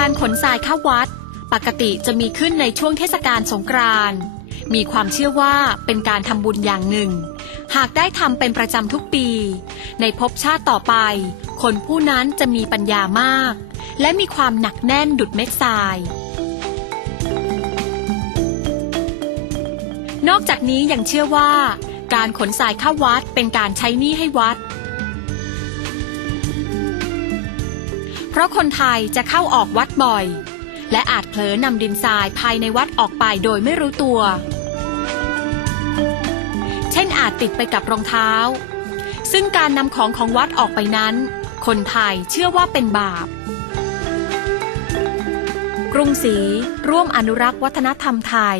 การขนทรายเข้าวัด ปกติจะมีขึ้นในช่วงเทศกาลสงกรานต์มีความเชื่อว่าเป็นการทำบุญอย่างหนึ่ง หากได้ทำเป็นประจำทุกปี ในภพชาติต่อไป คนผู้นั้นจะมีปัญญามาก และมีความหนักแน่นดุดเม็ดทราย นอกจากนี้ยังเชื่อว่า การขนทรายเข้าวัดเป็นการใช้หนี้ให้วัด เพราะคนไทยจะเข้าออกวัดบ่อย และอาจเผลอนำดินทรายภายในวัดออกไปโดยไม่รู้ตัว เช่นอาจติดไปกับรองเท้า ซึ่งการนำของของวัดออกไปนั้น คนไทยเชื่อว่าเป็นบาป กรุงศรีร่วมอนุรักษ์วัฒนธรรมไทย